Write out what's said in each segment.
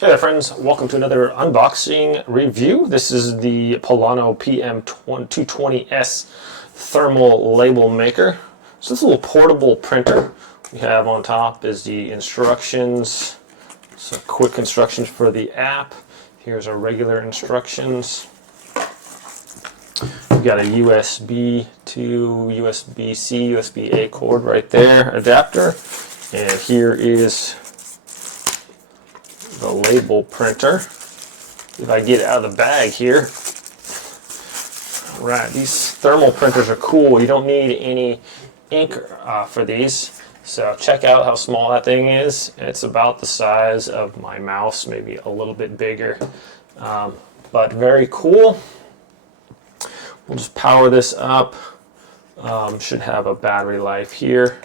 Hey there friends, welcome to another unboxing review. This is the POLONO PM220S thermal label maker. So this little portable printer we have on top is the instructions. So quick instructions for the app. Here's our regular instructions. We've got a USB to USB-C, USB-A cord right there, adapter. And here is the label printer. If I get it out of the bag here. Right, these thermal printers are cool. You don't need any ink for these. So check out how small that thing is. It's about the size of my mouse, maybe a little bit bigger, but very cool. We'll just power this up. Should have a battery life here.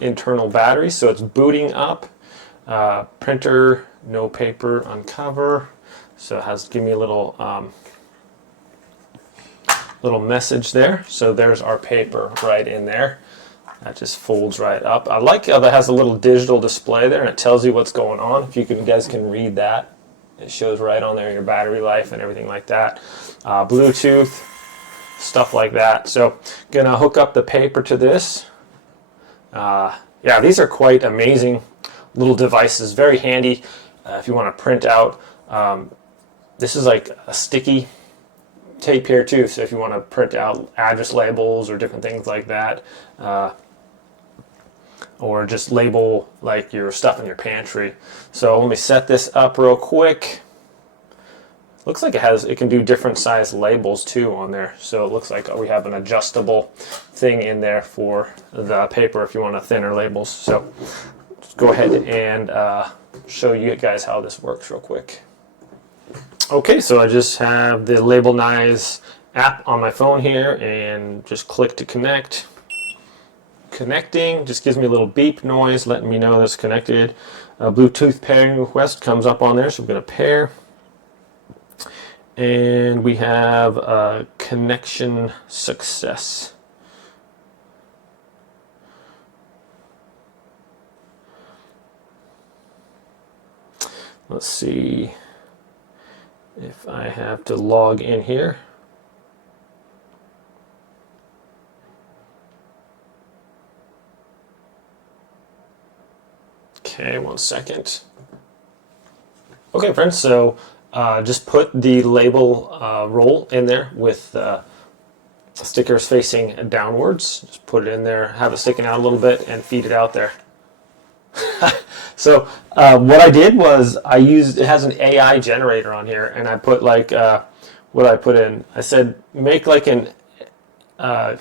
Internal battery, so it's booting up. Printer, no paper on cover, so it has to give me a little little message there. So there's our paper right in there. That just folds right up. I like how that has a little digital display there and it tells you what's going on. If you guys can read that, it shows right on there your battery life and everything like that. Bluetooth, stuff like that. So gonna hook up the paper to this. Yeah, these are quite amazing little devices, very handy if you want to print out. This is like a sticky tape here too, so if you want to print out address labels or different things like that, or just label like your stuff in your pantry. So let me set this up real quick. Looks like it can do different size labels too on there. So it looks like we have an adjustable thing in there for the paper if you want a thinner labels. So let's go ahead and show you guys how this works real quick. Okay, so I just have the Labelnize app on my phone here and just click to connect. Connecting just gives me a little beep noise letting me know that's connected. Bluetooth pairing request comes up on there, so I'm going to pair. And we have a connection success. Let's see if I have to log in here. Okay, 1 second. Okay, friends, so just put the label roll in there with stickers facing downwards. Just put it in there, have it sticking out a little bit, and feed it out there. So what I did was it has an AI generator on here, and I put like, what I put in, I said, make like an cat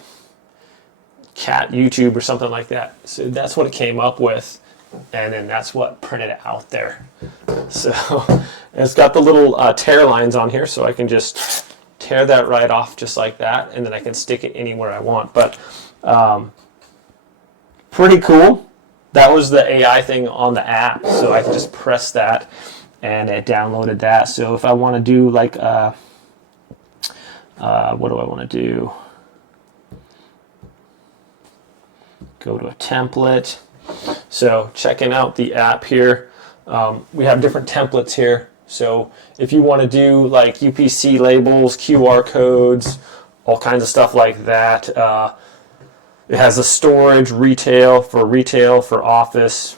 YouTube or something like that. So that's what it came up with. And then that's what printed out there. So it's got the little tear lines on here, so I can just tear that right off just like that, and then I can stick it anywhere I want. But pretty cool. That was the AI thing on the app, so I can just press that, and it downloaded that. So if I want to do like, what do I want to do? Go to a template. So checking out the app here, we have different templates here. So if you want to do like UPC labels, QR codes, all kinds of stuff like that. It has a storage, retail, for office,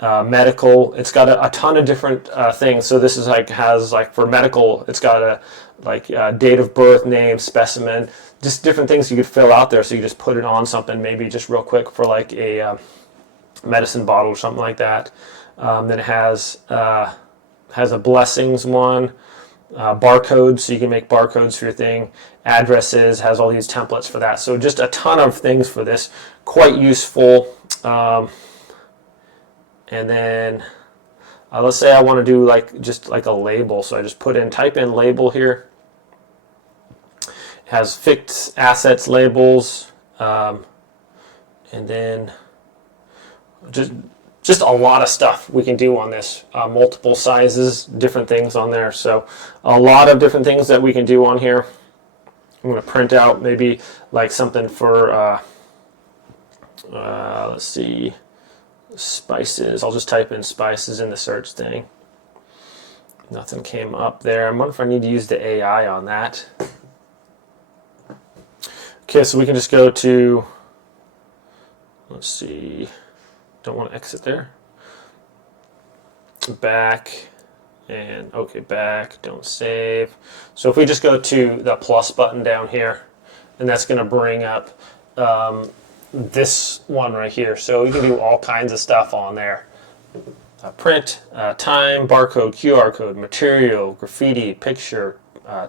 medical. It's got a ton of different things. So this is has for medical, it's got a date of birth, name, specimen, just different things you could fill out there. So you just put it on something, maybe just real quick for like a medicine bottle or something like that. Then it has a blessings one, barcodes, so you can make barcodes for your thing, addresses, has all these templates for that. So just a ton of things for this, quite useful. And then let's say I want to do just like a label, so I just type in label here. It has fixed assets labels, and then just a lot of stuff we can do on this, multiple sizes, different things on there. So a lot of different things that we can do on here. I'm going to print out maybe like something for let's see, spices. I'll just type in spices in the search thing. Nothing came up there. I wonder if I need to use the AI on that. Okay, so we can just go to, let's see, don't want to exit there. Back, and okay, back, don't save. So if we just go to the plus button down here, and that's going to bring up this one right here. So you can do all kinds of stuff on there. Print, time, barcode, QR code, material, graffiti, picture,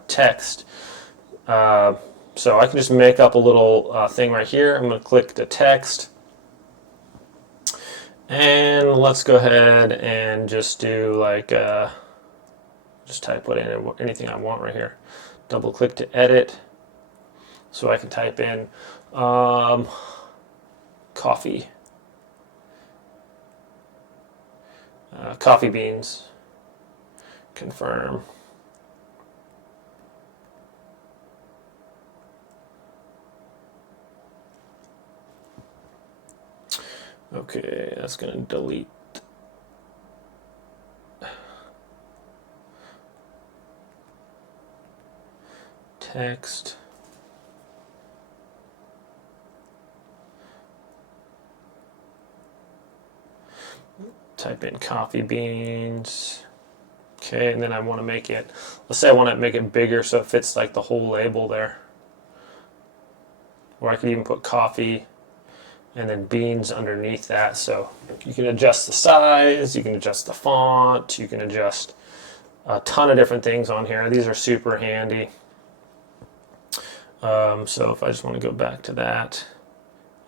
text. So I can just make up a little thing right here. I'm going to click the text. And let's go ahead and just do like, just type what in anything I want right here. Double click to edit. So I can type in coffee. Coffee beans. Confirm. Okay, that's going to delete. Text. Type in coffee beans. Okay, and then I want to make it, let's say I want to make it bigger so it fits like the whole label there. Or I could even put coffee and then beans underneath that. So you can adjust the size, you can adjust the font, you can adjust a ton of different things on here. These are super handy. So if I just want to go back to that,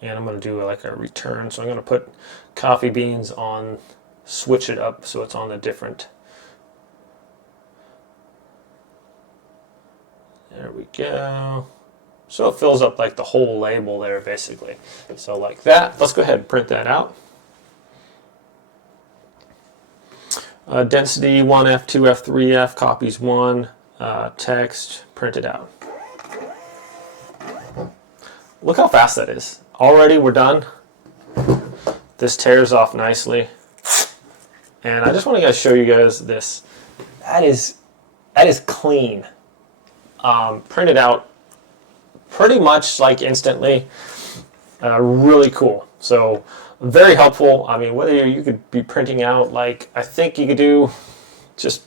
and I'm going to do like a return. So I'm going to put coffee beans on, switch it up so it's on the different. There we go. So it fills up like the whole label there basically. So like that. Let's go ahead and print that out. Density 1F, 2F, 3F, copies 1, text, print it out. Look how fast that is. Already we're done. This tears off nicely. And I just want to show you guys this. That is clean. Printed out pretty much like instantly. Really cool. So very helpful. I mean, whether you could be printing out, like I think you could do, just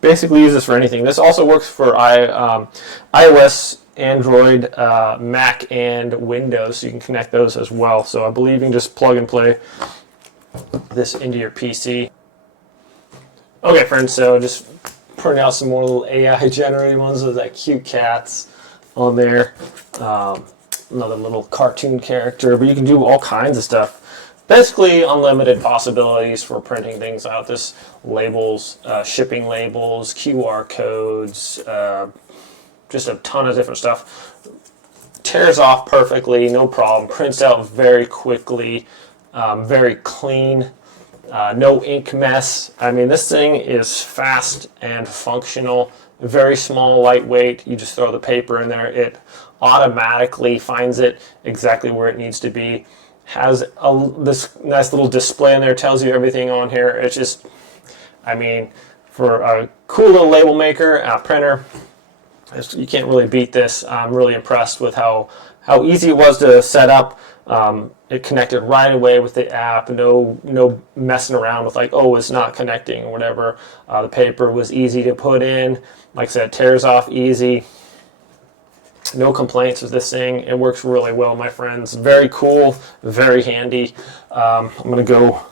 basically use this for anything. This also works for iOS, Android, Mac, and Windows. So you can connect those as well. So I believe you can just plug and play this into your PC. Okay, friends, so just print out some more little AI generated ones with that cute cats on there. Another little cartoon character, but you can do all kinds of stuff. Basically, unlimited possibilities for printing things out. This labels, shipping labels, QR codes, just a ton of different stuff. Tears off perfectly, no problem. Prints out very quickly, very clean. No ink mess. I mean, this thing is fast and functional. Very small, lightweight. You just throw the paper in there. It automatically finds it exactly where it needs to be. Has this nice little display in there. Tells you everything on here. It's just, I mean, for a cool little label maker, printer, you can't really beat this. I'm really impressed with how easy it was to set up. It connected right away with the app. No messing around with like, oh, it's not connecting or whatever. The paper was easy to put in. Like I said, tears off easy. No complaints with this thing. It works really well, my friends. Very cool, very handy. I'm going to go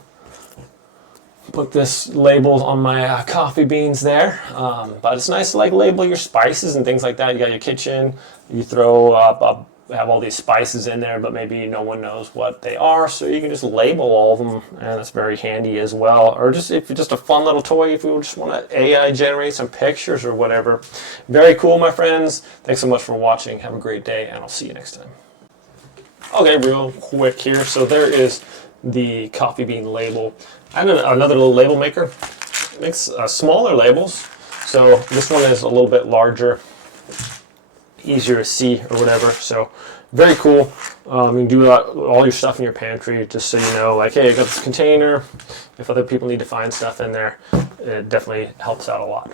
put this label on my coffee beans there. But it's nice to like label your spices and things like that. You got your kitchen, you throw up, have all these spices in there, but maybe no one knows what they are, so you can just label all of them, and it's very handy as well. Or just if you're just a fun little toy, if you just want to AI generate some pictures or whatever. Very cool, my friends. Thanks so much for watching. Have a great day, and I'll see you next time. Okay, real quick here. So there is the coffee bean label. I have another little label maker. It makes smaller labels. So this one is a little bit larger, easier to see or whatever. So very cool. You can do all your stuff in your pantry, just so you know, like, hey, I got this container. If other people need to find stuff in there, it definitely helps out a lot.